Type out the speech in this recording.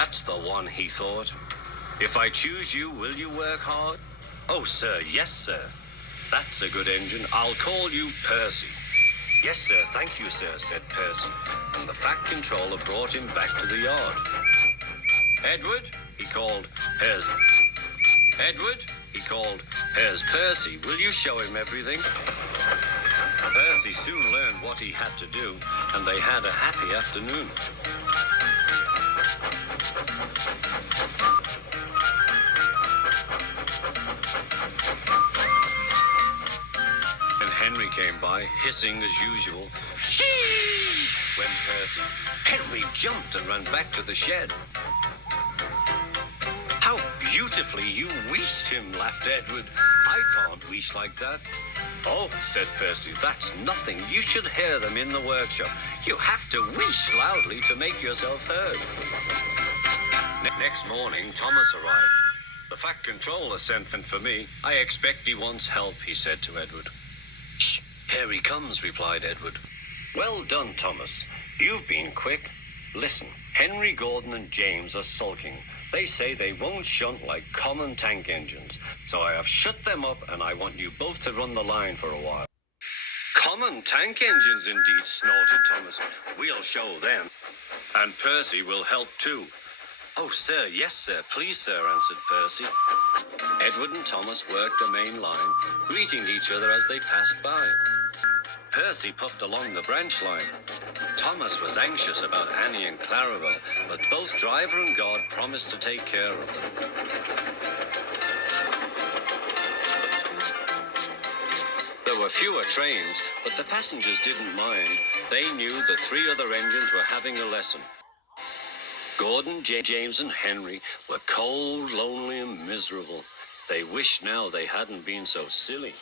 That's the one, he thought. If I choose you, will you work hard? Oh, sir, yes, sir. That's a good engine. I'll call you Percy. Yes, sir, thank you, sir, said Percy, and the Fat Controller brought him back to the yard. Edward, he called, here's... Edward, he called, here's Percy. Will you show him everything? Percy soon learned what he had to do, and they had a happy afternoon. And Henry came by, hissing as usual. Shee! Went Percy. Henry jumped and ran back to the shed. How beautifully you wheezed him, laughed Edward. I can't wheeze like that. Oh, said Percy, that's nothing. You should hear them in the workshop. You have to wheeze loudly to make yourself heard. Next morning, Thomas arrived. The Fat Controller sent for me. I expect he wants help, he said to Edward. Shh, here he comes, replied Edward. Well done, Thomas. You've been quick. Listen, Henry, Gordon, and James are sulking. They say they won't shunt like common tank engines, so I have shut them up and I want you both to run the line for a while. Common tank engines indeed, snorted Thomas. We'll show them. And Percy will help too. Oh, sir, yes, sir, please, sir, answered Percy. Edward and Thomas worked the main line, greeting each other as they passed by. Percy puffed along the branch line. Thomas was anxious about Annie and Clarabelle, but both driver and guard promised to take care of them. There were fewer trains, but the passengers didn't mind. They knew the three other engines were having a lesson. Gordon, James, and Henry were cold, lonely, and miserable. They wished now they hadn't been so silly.